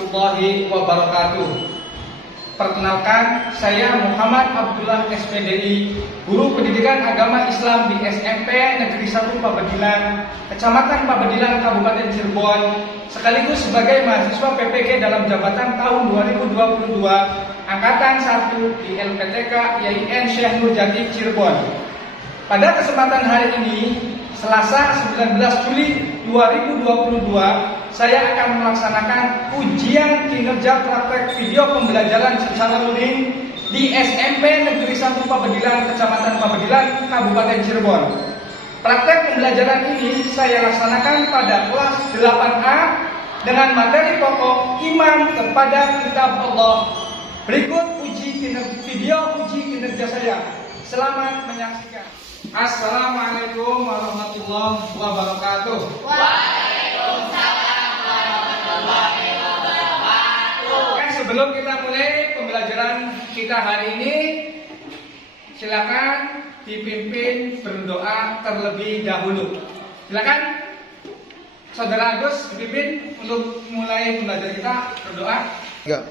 warahmatullahi wabarakatuh. Perkenalkan, saya Muhammad Abdullah SPDI, Guru Pendidikan Agama Islam di SMP Negeri 1 Pabedilan, Kecamatan Pabedilan, Kabupaten Cirebon, sekaligus sebagai mahasiswa PPG dalam jabatan tahun 2022, Angkatan 1 di LPTK IAIN Syekh Nurjati Cirebon. Pada kesempatan hari ini, Selasa 19 Juli 2022, saya akan melaksanakan ujian kinerja praktek video pembelajaran secara luring di SMP Negeri 1 Pabedilan, Kecamatan Pabedilan, Kabupaten Cirebon. Praktek pembelajaran ini saya laksanakan pada kelas 8A dengan materi pokok iman kepada kitab Allah. Berikut video uji kinerja saya. Selamat menyaksikan. Assalamualaikum warahmatullahi wabarakatuh. Waalaikumsalam warahmatullahi wabarakatuh. Oke, sebelum kita mulai pembelajaran kita hari ini, silakan dipimpin berdoa terlebih dahulu. Silakan Saudara Agus dipimpin untuk mulai pembelajaran kita berdoa. Enggak.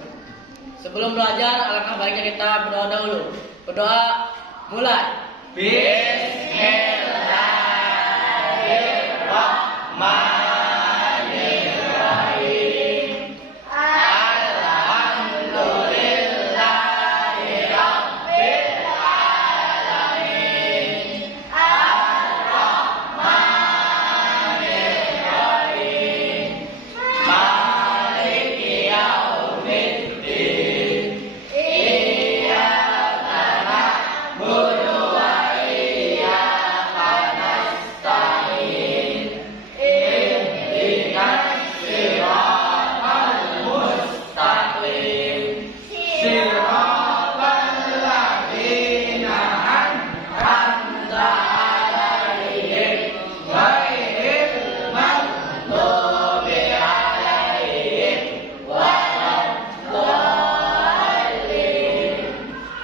Sebelum belajar, alangkah baiknya kita berdoa dahulu. Berdoa mulai. Bismillahirrahmanirrahim. Alhamdulillahirabbil alamin. Ar-Rahmanirrahim. Maliki yaumiddin. Iyyaka na'budu wa iyyaka nasta'in. Ihdinas siratal mustaqim. Siratal ladzina an'amta 'alaihim ghairil maghdubi 'alaihim waladdallin.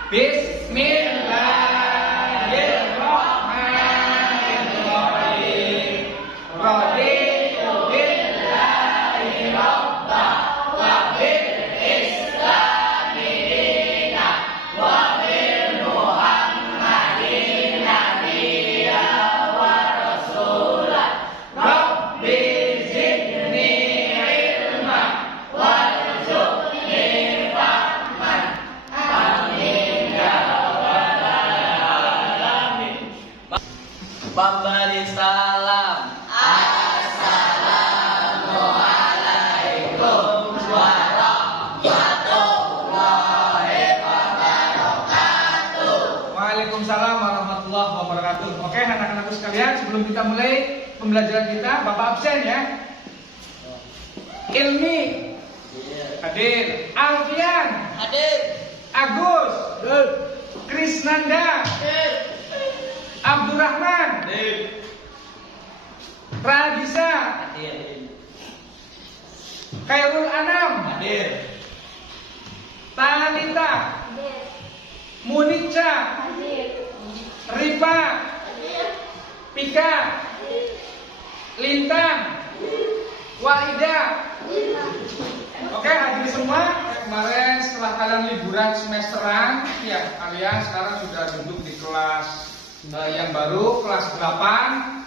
Bismillahirrahmanirrahim. Raditu billahi rabba wa bil islami dina wa bil muhammadin nabiyya wa rasulah. Rabbi zidni ilma warzuqni fahman. Amin ya rabbal alamin. Babari salam. Assalamualaikum warahmatullahi wabarakatuh. Waalaikumsalam warahmatullahi wabarakatuh. Oke, anak-anakku sekalian, sebelum kita mulai pembelajaran kita, Bapak absen ya. Ilmi hadir, Alfian Hadir. Agus, Krisnanda, Abdurrahman, Radisa, Hadir. Khairul Anam, Hadir. Talita, Munica, Rifa, Pika, Lintang, Waida. Oke, hadir semua. Kemarin setelah kalian liburan semesteran, ya kalian sekarang sudah duduk di kelas yang baru, kelas 8.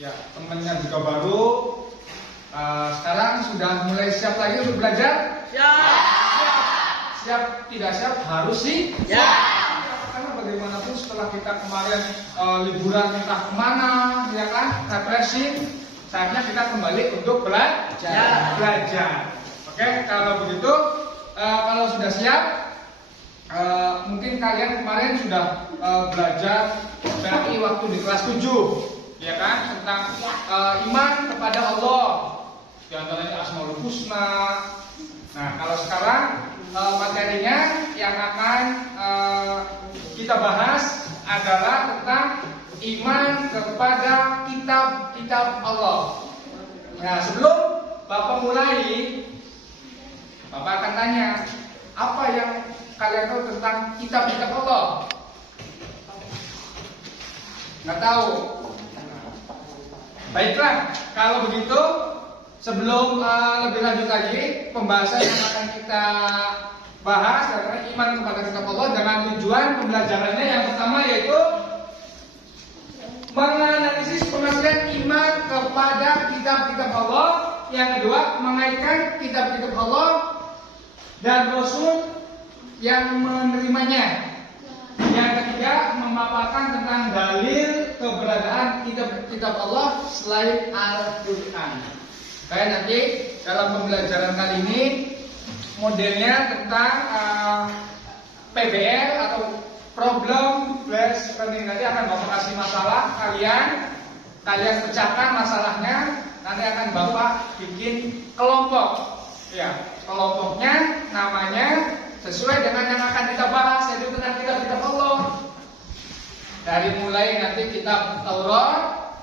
Ya, temennya juga baru. Sekarang sudah mulai siap lagi untuk belajar? Siap, tidak siap harus sih. Karena bagaimanapun setelah kita kemarin liburan entah kemana, ya kan, refreshing, saatnya kita kembali untuk belajar. Oke, kalau begitu, kalau sudah siap, mungkin kalian kemarin sudah belajar dari waktu di kelas 7, ya kan, tentang iman kepada Allah, di antaranya Asmaul Husna. Nah, kalau sekarang materinya yang akan kita bahas adalah tentang iman kepada kitab-kitab Allah. Nah, sebelum Bapak mulai, Bapak akan tanya, apa yang kalian tahu tentang kitab-kitab Allah? Nggak tahu. Baiklah, kalau begitu Sebelum lebih lanjut lagi pembahasan yang akan kita bahas adalah iman kepada kitab Allah dengan tujuan pembelajarannya yang pertama yaitu menganalisis pengertian iman kepada kitab-kitab Allah. Yang kedua, mengaitkan kitab-kitab Allah dan Rasul yang menerimanya. Yang ketiga, memaparkan tentang dalil keberadaan kitab-kitab Allah selain Al-Quran. Baik, nanti dalam pembelajaran kali ini modelnya tentang PBL atau problem based learning. Nanti akan Bapak kasih masalah, kalian pecahkan masalahnya. Nanti akan Bapak bikin kelompok. Ya, kelompoknya namanya sesuai dengan yang akan kita bahas, yaitu tentang kitab-kitab Allah. Dari mulai nanti kitab Taurat,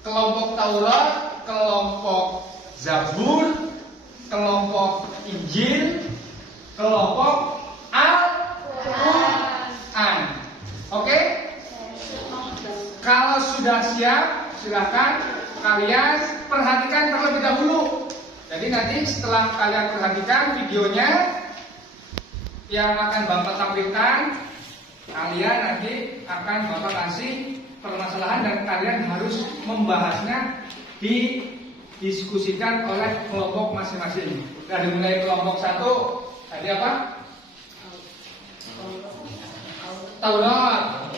kelompok Taurat, kelompok Zabur, kelompok Injil, kelompok Al-Quran. Oke? Kalau sudah siap, silakan kalian perhatikan terlebih dahulu. Jadi nanti setelah kalian perhatikan videonya yang akan Bapak tampilkan, kalian nanti akan Bapak kasih permasalahan dan kalian harus membahasnya, didiskusikan oleh kelompok masing-masing. Dari mulai kelompok 1 tadi apa? Taurat,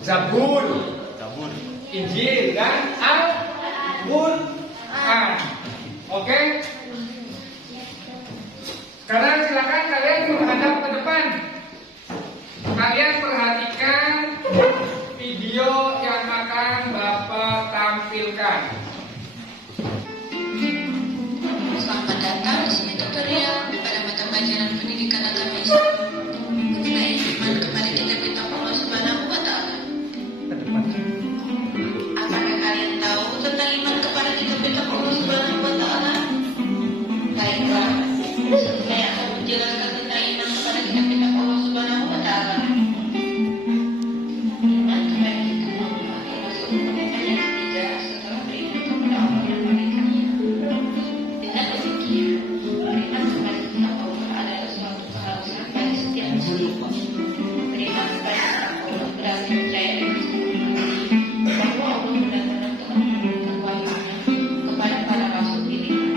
Zabur, Injil dan Al-Quran. Oke? Sekarang silakan kalian menghadap ke depan. Kalian perhatikan video yang akan Bapak tampilkan. Selamat datang di sini tutorial pada mata pelajaran pendidikan agama Islam mengenai iman kepada kitab-kitab Allah Subhanahu wa Ta'ala. Apakah kalian tahu tentang iman kepada kitab-kitab Allah Subhanahu wa Ta'ala? Baiklah, saya akan menjelaskan tentang iman kepada kitab-kitab Allah Subhanahu wa Ta'ala. Iman kepada kitab Allah termasuk rukun yang ketiga setelah beriman kepada Allah dan malaikatnya. Dengan demikian, beriman kepada kitab Allah adalah suatu keharusan bagi setiap muslim. Beriman kepada kitab Allah berarti percaya dengan bahwa Allah benar-benar telah memberikan wahyunya kepada para rasul pilihan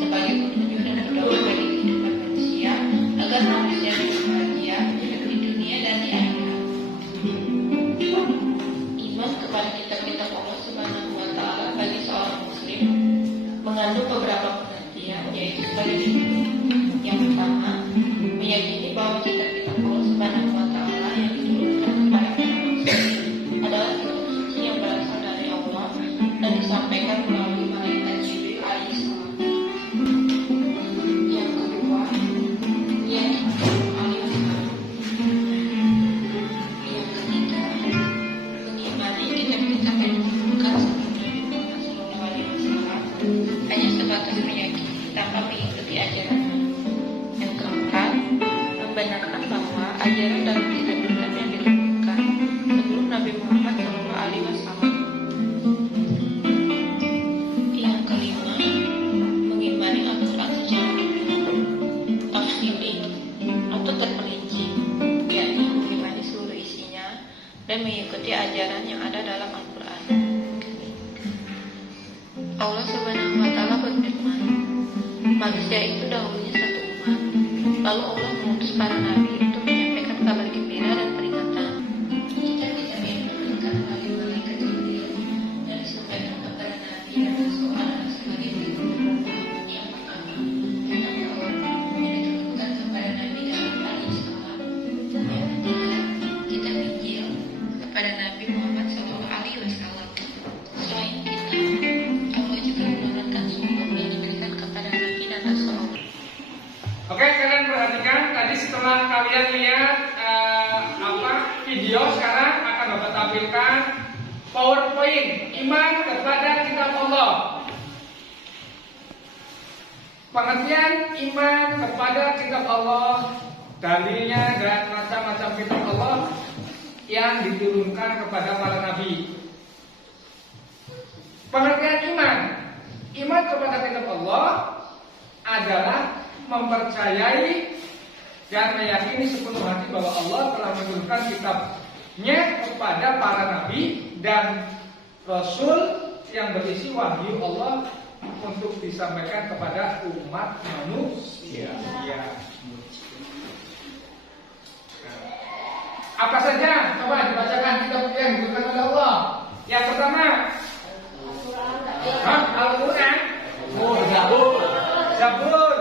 sebagai petunjuk dan pedoman bagi kehidupan manusia agar manusia bisa bahagia di dunia dan di akhirat. Iman kepada kitab-kitab Allah Subhanahu wa Ta'ala bagi seorang muslim mengandung beberapa pengertian, yaitu sebagai berikut. Yang pertama, meyakini bahwa kitab-kitab Allah Subhanahu wa Ta'ala yang diturunkan kepada para manusia adalah kitab suci yang berasal dari Allah dan disampaikan melalui malaikat Jibril alaihissalam. Yang kedua, yaitu al-Islam. Yang ketiga, mengimani kitab-kitab yang diturunkan sebelum Nabi Muhammad SAW hanya sebatas meyakini tanpa mengikuti ajarannya. Yang keempat, membenarkan bahwa ajaran dalam kitab-kitab yang diturunkan sebelum Nabi Muhammad SAW. Yang kelima, mengimani Al-Quran secara tafsili atau terperinci, yakni mengimani seluruh isinya dan mengikuti ajaran yang ada dalam Al-Quran. Allah Subhanahu wa Ta'ala berfirman, manusia itu dahulunya satu umat, lalu Allah mengutus para nabi untuk menyampaikan kabar gembira dan peringatan. Kitab-kitab yang diturunkan oleh malaikat Jibril dan disampaikan kepada nabi dan rasul adalah sebagai berikut. Yang pertama, kitab Taurat yang diturunkan kepada Nabi Daud alaihissalam. Yang ketiga, kitab Injil kepada Nabi Muhammad SAW. Selain kitab, Allah juga menurunkan suhuf yang diberikan kepada Nabi dan Rasul. Oke, kalian perhatikan tadi setelah kalian lihat video, sekarang akan Bapak tampilkan PowerPoint iman kepada kitab Allah. Pengertian iman kepada kitab Allah, dalilnya dan macam-macam kitab Allah yang diturunkan kepada para nabi. Pengertian iman Iman kepada kitab Allah adalah mempercayai dan meyakini sepenuh hati bahwa Allah telah menurunkan kitabnya kepada para nabi dan rasul yang berisi wahyu Allah untuk disampaikan kepada umat manusia. Apa saja? Coba dibacakan kitab yang diturunkan oleh Allah. Yang pertama, Al-Quran, Zabur, Al-Quran.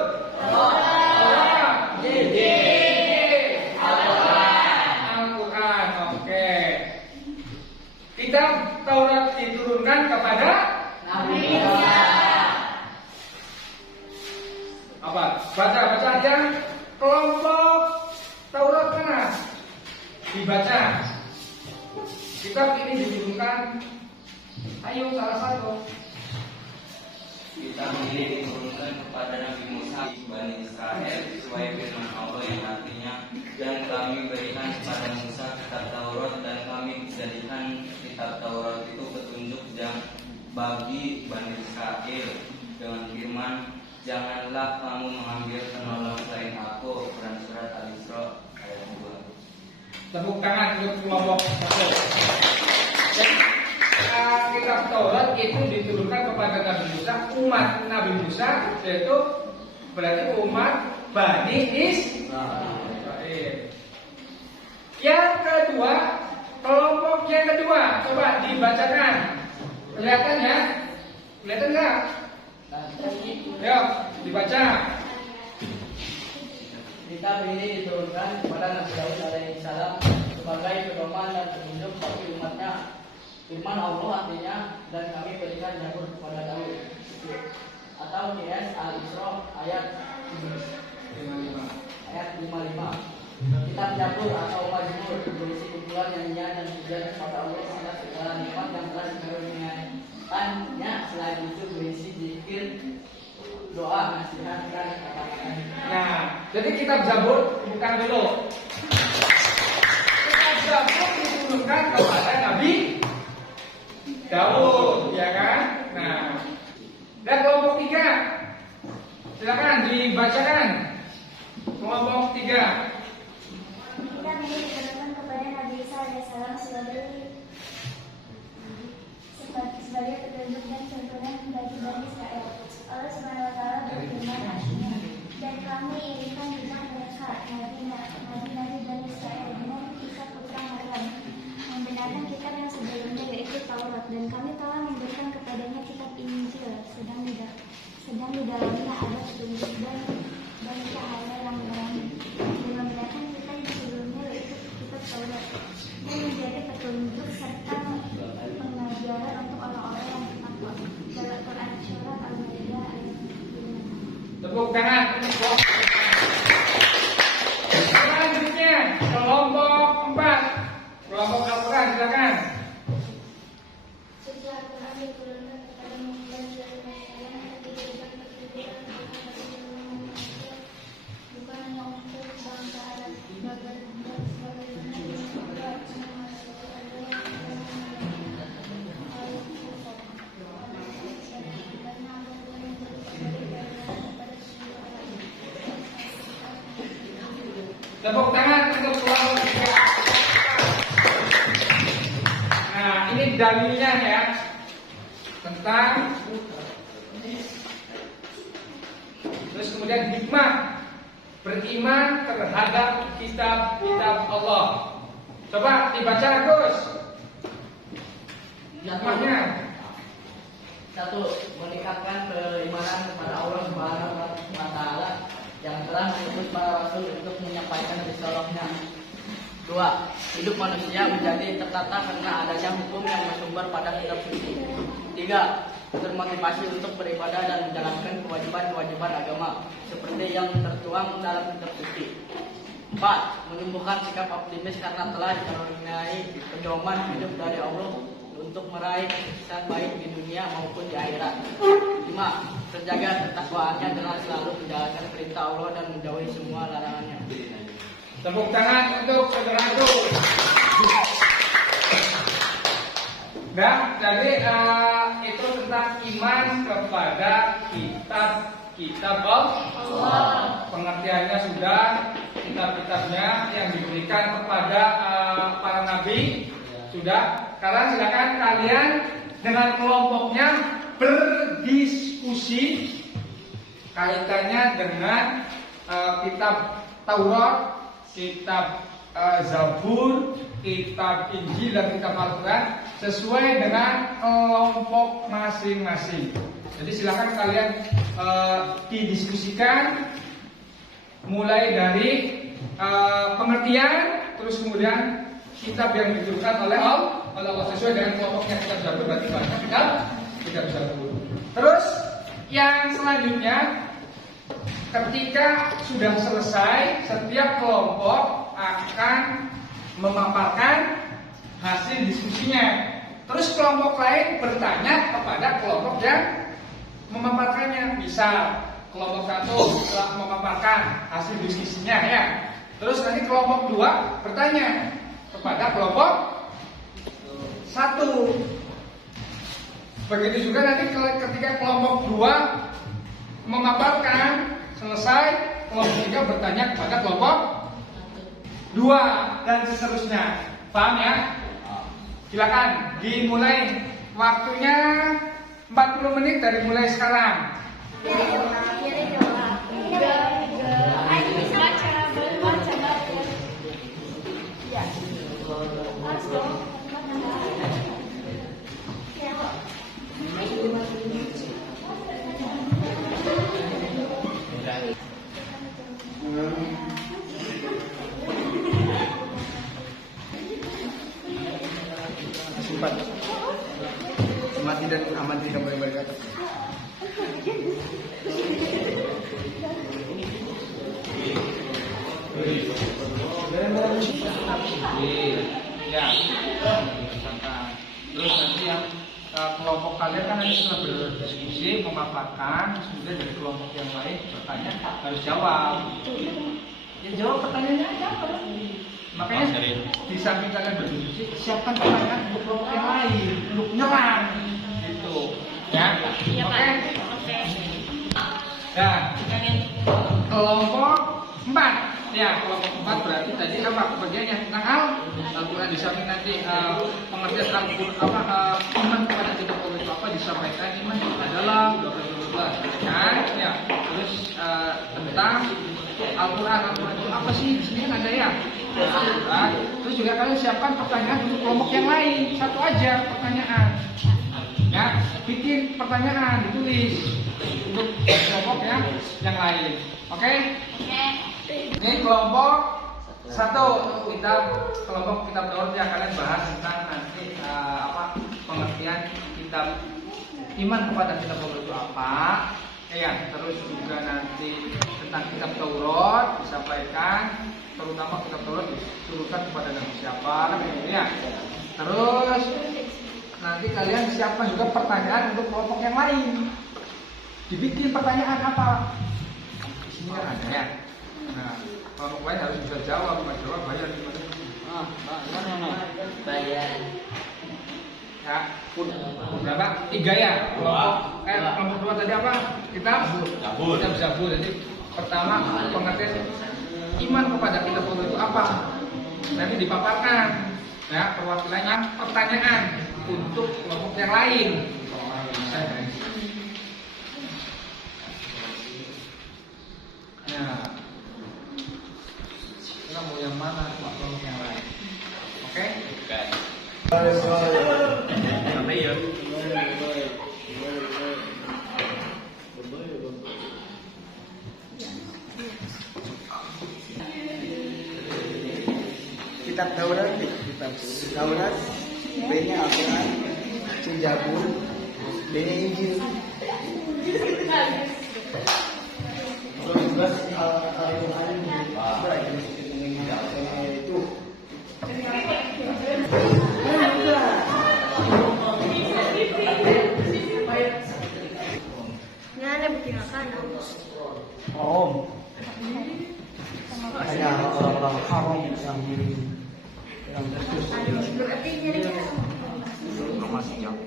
Oke. Kitab Taurat diturunkan kepada Nabi Musa. Apa? Baca aja. Kelompok Taurat mana? Dibaca. Kitab ini diturunkan. Ayo salah satu. Kitab ini diturunkan kepada Nabi Musa di Bani Israel sesuai firman Allah yang artinya, dan kami berikan kepada Musa kitab Taurat dan kami jadikan kitab Taurat itu petunjuk bagi Bani Israel dengan firman, janganlah kamu mengambil penolong selain aku. Quran surat Al-Isra ayat 2. Tepuk tangan untuk kelompok satu. Kitab Taurat itu diturunkan kepada Nabi Musa, umat Nabi Musa, yaitu berarti umat Bani Israel. Yang kedua, kelompok yang kedua, coba dibacakan. Kelihatan ya? Kelihatan nggak? Ayo, dibaca. Kitab ini diturunkan kepada Nabi Daud alaihissalam sebagai pedoman dan petunjuk bagi umatnya. Firman Allah artinya, dan kami berikan Zabur kepada Daud. Atau NS Al-Isra ayat 55. Kitab Zabur atau Mazmur berisi kumpulan nyanyian dan pujian kepada Allah atas segala nikmat yang telah dikaruniainya. Selain itu berisi zikir, doa, nasihat dan kata-kata. Nah, jadi kitab Zabur bukan dulu. Kitab Zabur diturunkan kepada Nabi Daud, ya kan? Nah, dan kelompok 3, silakan dibacakan. Kelompok 3. Kitab ini diturunkan kepada Nabi Isa alaihissalam sebagai petunjuk dan tuntunan bagi Bani Israel. Allah Subhanahu wa Ta'ala berfirman artinya, dan kami irimkan juga mereka nabi-nabi Bani Israel dengan Isa putra Maryam, membenarkan kitab yang sebelumnya yaitu Taurat, dan kami telah memberikan kepadanya kitab Injil, sedang di dalamnya ada petunjuk dan cahaya yang menerangi, dan membenarkan kitab yang sebelumnya yaitu kitab Taurat, dan menjadi petunjuk serta pengajaran untuk orang-orang yang bertakwa. Dalam Quran surat Al-Maidah ayat 5. Tepuk tangan untuk selanjutnya kelompok 4. Kelompok Al-Quran, silakan. Suci Al-Quran diturunkan kepada Muhammad SAW diberikan petunjuk bukan hanya untuk bangsa Arab, bagaimana dibuat Tepuk tangan untuk kelompok 3. Nah, ini dalilnya ya tentang terus kemudian hikmah beriman terhadap kitab-kitab Allah. Coba dibaca Gus. Hikmahnya. 1. Meningkatkan keimanan kepada Allah Subhanahu wa Ta'ala yang telah mengutus para rasul untuk menyampaikan risalahnya. 2. Hidup manusia menjadi tertata karena adanya hukum yang bersumber pada kitab suci. 3. Termotivasi untuk beribadah dan menjalankan kewajiban-kewajiban agama seperti yang tertuang dalam kitab suci. 4. Menumbuhkan sikap optimis karena telah dikaruniai pedoman hidup dari Allah untuk meraih kesuksesan baik di dunia maupun di akhirat. 5. Terjaga ketakwaannya dengan selalu menjalankan perintah Allah dan menjauhi semua larangannya. Tepuk tangan untuk saudara itu. Nah, jadi itu tentang iman kepada kitab Allah. Pengertiannya sudah, kitab-kitabnya yang diberikan kepada para nabi sudah. Sekarang silakan kalian dengan kelompoknya berdiskusi kaitannya dengan kitab Taurat, kitab Zabur, kitab Injil dan kitab Al-Quran sesuai dengan kelompok masing-masing. Jadi silakan kalian didiskusikan mulai dari pengertian, terus kemudian kitab yang diturunkan oleh Allah sesuai dengan kelompoknya. Kitab Zabur berarti banyak kitab Zabur. Terus yang selanjutnya, ketika sudah selesai, setiap kelompok akan memaparkan hasil diskusinya. Terus kelompok lain bertanya kepada kelompok yang memaparkannya. Misal kelompok satu telah memaparkan hasil diskusinya ya. Terus nanti kelompok dua bertanya kepada kelompok satu. Begitu juga nanti ketika kelompok dua memaparkan selesai, kelompok tiga bertanya kepada kelompok dua dan seterusnya. Paham ya? Silakan dimulai. Waktunya 40 menit dari mulai sekarang. Mati dan aman tidak boleh berkata. Ya. Terus nanti yang kelompok kalian kan nanti setelah berdiskusi memaparkan, kemudian dari kelompok yang lain bertanya harus jawab. Ya jawab pertanyaannya aja apa? Makanya di samping kalian berdiskusi, siapkan pertanyaan untuk kelompok yang lain, untuk nyerang, gitu. Ya, oke. Nah, kelompok 4. Ya, kelompok 4 berarti tadi apa bagiannya? Tentang Al-Quran. Di samping nanti pengertian Al-Quran iman kepada kitab Allah itu apa disampaikan, iman adalah kan? Ya, terus tentang Al-Quran itu apa sih? Di sini kan ada ya. Nah, terus juga kalian siapkan pertanyaan untuk kelompok yang lain. Satu aja pertanyaan. Ya, bikin pertanyaan ditulis untuk kelompok yang lain. Oke? Ini kelompok 1 kelompok kitab Taurat yang kalian bahas tentang nanti pengertian kitab iman kepada kitab Taurat itu apa. Ya, terus juga nanti tentang kitab Taurat disampaikan, terutama kitab Taurat diturunkan kepada Nabi siapa kan ya. Terus nanti kalian siapkan juga pertanyaan untuk kelompok yang lain. Dibikin pertanyaan apa? Isinya ada ya. Nah, kelompok lain harus bisa jawab, nggak jawab bayar gimana? Bayar. Ya, berapa? 3 ya. Kelompok 2 tadi apa? Kitab Zabur. Jadi pertama pengertian iman kepada kitab Allah itu apa? Nanti dipaparkan ya perwakilannya pertanyaan untuk kelompok yang lain. Nah, kita mau yang mana kelompok yang lain? Oke? Sampai ya. Kitab Taurat, B-nya Al-Quran, Zabur, B-nya Injil. Terus Al-Quran itu. Ini bikin makan. Oh. Hanya orang-orang haram yang Berarti jadi kita masih jauh.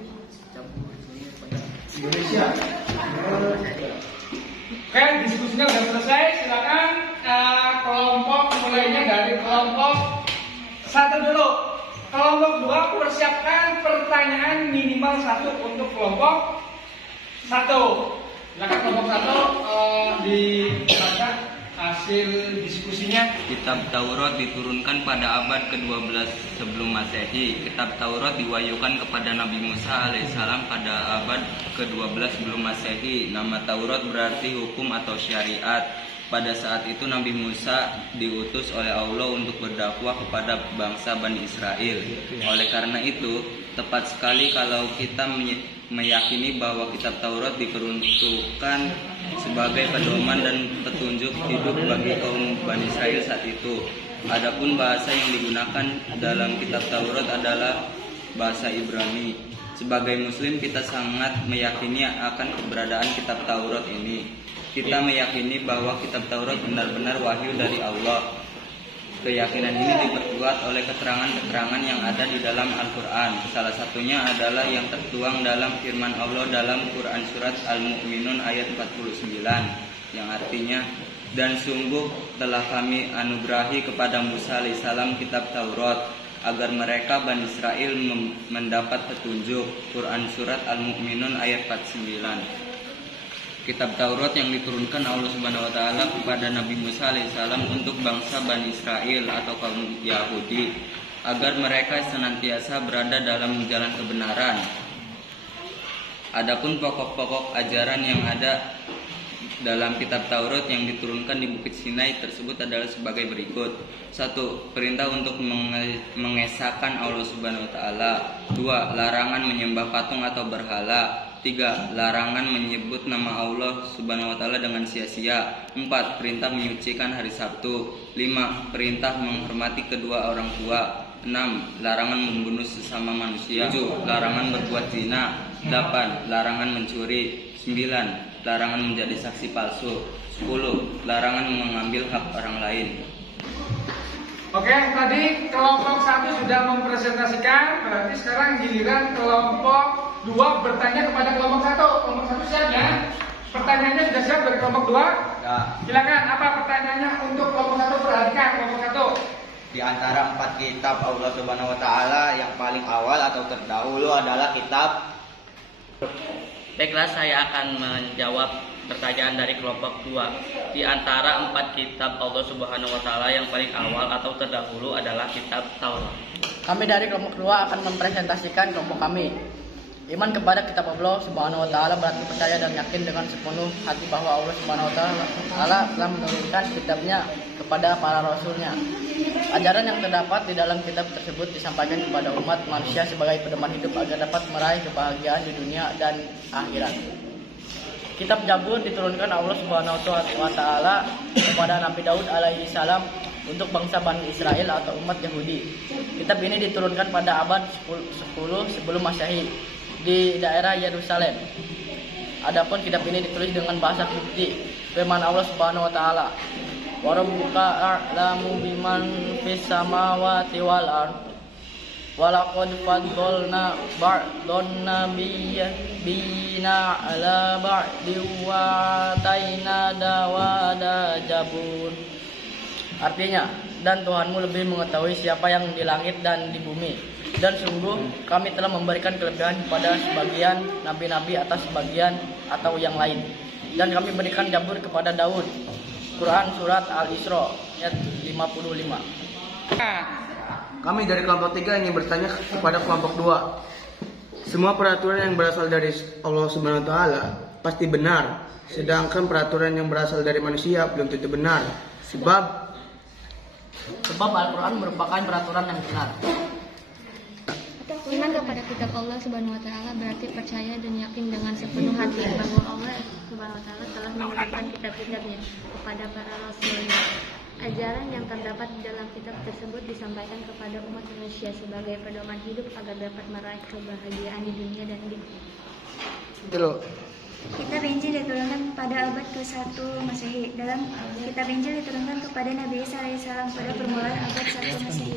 Indonesia. Oke, diskusinya sudah selesai. Silakan kelompok mulainya dari kelompok 1 dulu. Kelompok 2 persiapkan pertanyaan minimal 1 untuk kelompok 1. Silakan kelompok 1 dibaca hasil diskusinya. Kitab Taurat diturunkan pada abad ke-12 sebelum Masehi. Kitab Taurat diwahyukan kepada Nabi Musa alaihissalam pada abad ke-12 sebelum Masehi. Nama Taurat berarti hukum atau syariat. Pada saat itu Nabi Musa diutus oleh Allah untuk berdakwah kepada bangsa Bani Israel. Oleh karena itu, tepat sekali kalau kita meyakini bahwa kitab Taurat diperuntukkan sebagai pedoman dan petunjuk hidup bagi kaum Bani Israel saat itu. Adapun bahasa yang digunakan dalam kitab Taurat adalah bahasa Ibrani. Sebagai Muslim, kita sangat meyakini akan keberadaan kitab Taurat ini. Kita meyakini bahwa kitab Taurat benar-benar wahyu dari Allah. Keyakinan ini diperkuat oleh keterangan-keterangan yang ada di dalam Al-Quran. Salah satunya adalah yang tertuang dalam firman Allah dalam Quran Surat Al-Mu'minun ayat 49, yang artinya, dan sungguh telah kami anugerahi kepada Musa alaihissalam kitab Taurat, agar mereka Bani Israel mendapat petunjuk. Quran Surat Al-Mu'minun ayat 49. Kitab Taurat yang diturunkan Allah Subhanahu wa taala kepada Nabi Musa alaihissalam untuk bangsa Bani Israel atau kaum Yahudi, agar mereka senantiasa berada dalam jalan kebenaran. Adapun pokok-pokok ajaran yang ada dalam kitab Taurat yang diturunkan di Bukit Sinai tersebut adalah sebagai berikut. 1. Perintah untuk mengesahkan Allah Subhanahu wa taala. 2. Larangan menyembah patung atau berhala. 3. Larangan menyebut nama Allah Subhanahu wa taala dengan sia-sia. 4. Perintah menyucikan hari Sabtu. 5. Perintah menghormati kedua orang tua. 6. Larangan membunuh sesama manusia. 7. Larangan berbuat zina. 8. Larangan mencuri. 9. Larangan menjadi saksi palsu. 10. Larangan mengambil hak orang lain. Oke, tadi kelompok 1 sudah mempresentasikan, berarti sekarang giliran kelompok 2 bertanya kepada kelompok 1. Kelompok 1 siap ya? Pertanyaannya sudah siap dari kelompok 2? Ya. Silakan, apa pertanyaannya untuk kelompok 1? Perhatikan kelompok 1. Di antara 4 kitab Allah Subhanahu wa taala yang paling awal atau terdahulu adalah kitab. Baiklah, saya akan menjawab pertanyaan dari kelompok 2. Di antara 4 kitab Allah Subhanahu wa taala yang paling awal atau terdahulu adalah kitab Taurat. Kami dari kelompok 2 akan mempresentasikan kelompok kami. Iman kepada kitab Allah Subhanahu wa taala berarti percaya dan yakin dengan sepenuh hati bahwa Allah Subhanahu wa taala telah menurunkan kitabnya kepada para rasulnya. Ajaran yang terdapat di dalam kitab tersebut disampaikan kepada umat manusia sebagai pedoman hidup agar dapat meraih kebahagiaan di dunia dan akhirat. Kitab Zabur diturunkan Allah Subhanahu wa taala kepada Nabi Daud alaihi salam untuk bangsa Bani Israel atau umat Yahudi. Kitab ini diturunkan pada abad 10 sebelum Masehi di daerah Yerusalem. Adapun kitab ini ditulis dengan bahasa Kipti. Firman Allah Subhanahu wa taala, "Wa rabbuka a'lamu biman fis samawati wal ardh. Wa laqad faddalna ba'dhan nabiyyina 'ala ba'din wa ataina Dawuda zabur." Artinya, dan Tuhanmu lebih mengetahui siapa yang di langit dan di bumi. Dan sungguh kami telah memberikan kelebihan kepada sebagian nabi-nabi atas sebagian atau yang lain. Dan kami berikan Zabur kepada Daud. Quran Surat Al-Isra ayat 55. Kami dari kelompok 3 ingin bertanya kepada kelompok 2. Semua peraturan yang berasal dari Allah Subhanahu wa taala pasti benar, sedangkan peraturan yang berasal dari manusia belum tentu benar. Sebab Al-Quran merupakan peraturan yang benar. Iman kepada kitab Allah Subhanahu wa taala berarti percaya dan yakin dengan sepenuh hati bahwa Allah Subhanahu wa taala telah menurunkan kitab-kitabnya kepada para rasulnya. Ajaran yang terdapat di dalam kitab tersebut disampaikan kepada umat manusia sebagai pedoman hidup agar dapat meraih kebahagiaan di dunia dan di akhirat. Kitab Injil diturunkan pada abad ke-1 Masehi. Dalam kitab Injil diturunkan kepada Nabi Isa alaihissalam pada permulaan abad 1 Masehi.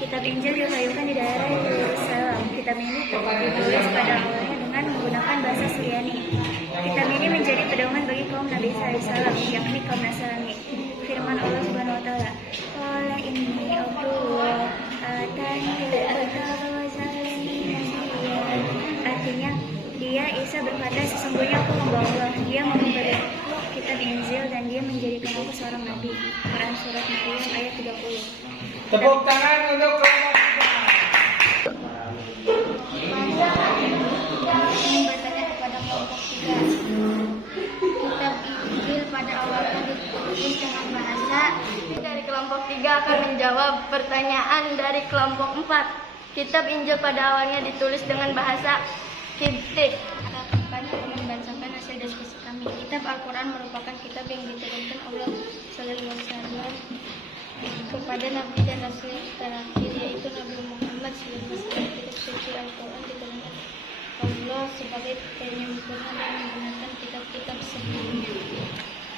Kitab Injil diwahyukan di daerah Yerusalem. Kitab ini ditulis pada awalnya dengan dengan menggunakan bahasa Suryani. Kitab ini menjadi pedoman bagi kaum Nabi SAW, yakni kaum Nasrani. Firman Allah Subhanahu wa taala, "Qala inni Abdullah atani al-kitaba wa ja'alani nabiyyan." Artinya, dia Isa berkata, sesungguhnya aku hamba Allah, dia memberi kitab Injil dan dia menjadikan aku seorang nabi. Quran surat Maryam ayat 30. Tepuk tangan untuk kelompok 3. Ingin bertanya kepada kelompok 3. Kitab Injil pada awalnya ditulis dengan bahasa. Dari kelompok 3 akan menjawab pertanyaan dari kelompok 4. Kitab Injil pada awalnya ditulis dengan bahasa Kiptik. Kami membacakan hasil diskusi kami. Kitab Al-Quran merupakan kitab yang diturunkan Allah SAW kepada Nabi dan Rasul terakhir, yaitu Nabi Muhammad SAW. Kitab suci Al-Quran diturunkan Allah sebagai penyempurna dan menggunakan kitab-kitab sebelumnya.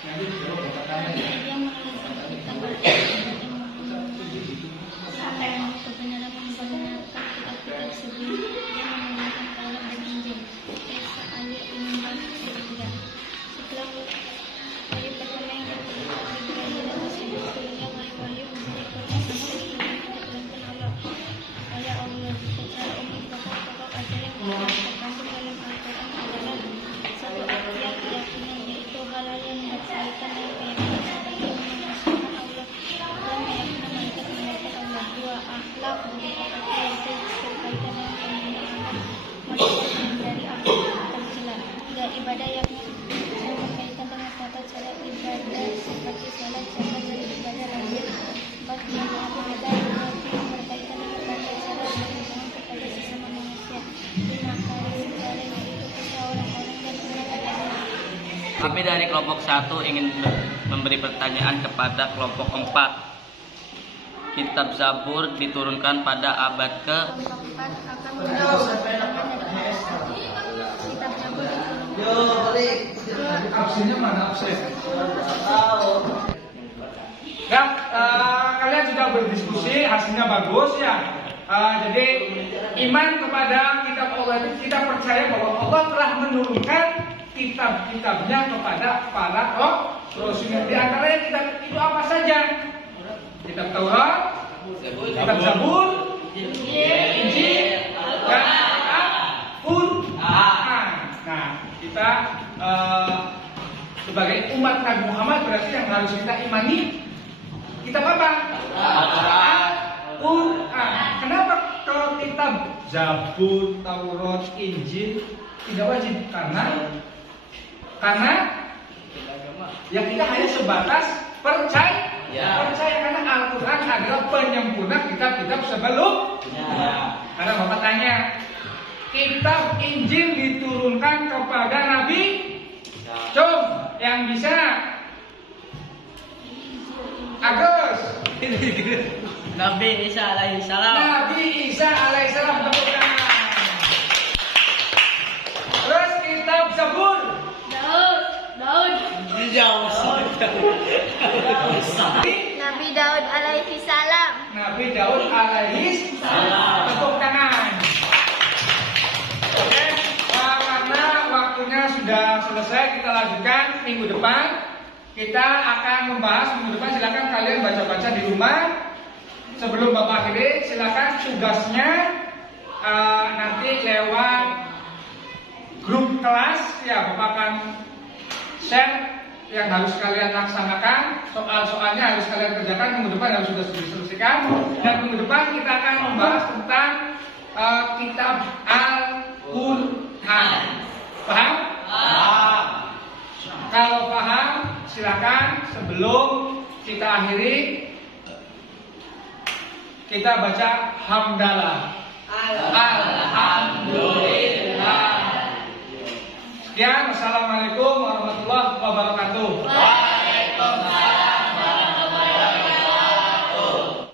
Dia menurunkan kitab kebenaran membenarkan kitab-kitab sebelumnya. Dia menggunakan Taurat dan Injil. Isa ayat 53. Setelah wahyu pertama yang ditulis oleh Ibrahim dan Rasul turunnya wahyu menjadi Quran yang diturunkan Allah oleh Allah. Secara umum pokok-pokok ajaran yang terkandung dalam Al-Quran adalah satu keyakinan, yaitu hal-hal yang berkaitan dengan keyakinan seperti mengesahkan Allah dan keyakinan malaikat Allah. 2. Akhlak berupa yaitu berkaitan dengan penggunaan model dari apa tercela. 3. Ibadah yakni yang berkaitan dengan tata cara ibadah seperti salat, zakat, dan ibadah lainnya. 4. Ibadah yang berkaitan dengan tata cara berhubungan kepada sesama manusia. 5. Kali sekali yaitu kita orang-orang dan orang-orang. Kami dari kelompok 1 ingin memberi pertanyaan kepada kelompok 4. Kitab Zabur diturunkan pada abad ke Kelompok 4 akan menjawab pertanyaan dari kitab Zabur diturunkan. absennya mana absen? Ya, kalian sudah berdiskusi, hasilnya bagus ya. Jadi iman kepada kitab Allah itu kita percaya bahwa Allah telah menurunkan kitab-kitabnya kepada para rasulnya. Di antaranya kitab itu apa saja? Kitab Taurat, kitab Zabur, Injil, dan Al-Quran. Nah, kita sebagai umat Nabi Muhammad berarti yang harus kita imani kitab apa? Al-Quran. Kenapa kalau kitab Zabur, Taurat, Injil tidak wajib? Karena ya kita hanya sebatas percaya. Percaya karena Al-Quran adalah penyempurna kitab-kitab sebelumnya. Karena Bapak tanya, kitab Injil diturunkan kepada Nabi Cung yang bisa Agus Nabi Isa alaihissalam. Nabi Isa alaihissalam, tepuk tangan. Terus kitab Zabur Nabi Daud alaihi salam. Nabi Daud alaihi salam, tepuk tangan. Oke, karena waktunya sudah selesai, kita lanjutkan minggu depan. Kita akan membahas minggu depan. Silakan kalian baca-baca di rumah. Sebelum Bapak akhiri, silakan tugasnya nanti lewat grup kelas ya. Bapak akan share yang harus kalian laksanakan, soal-soalnya harus kalian kerjakan, minggu depan harus sudah diselesaikan. Dan minggu depan kita akan membahas tentang kitab Al-Quran. Paham? Paham. Kalau paham, silakan sebelum kita akhiri kita baca hamdalah. Alhamdulillah. Sekian, wassalamualaikum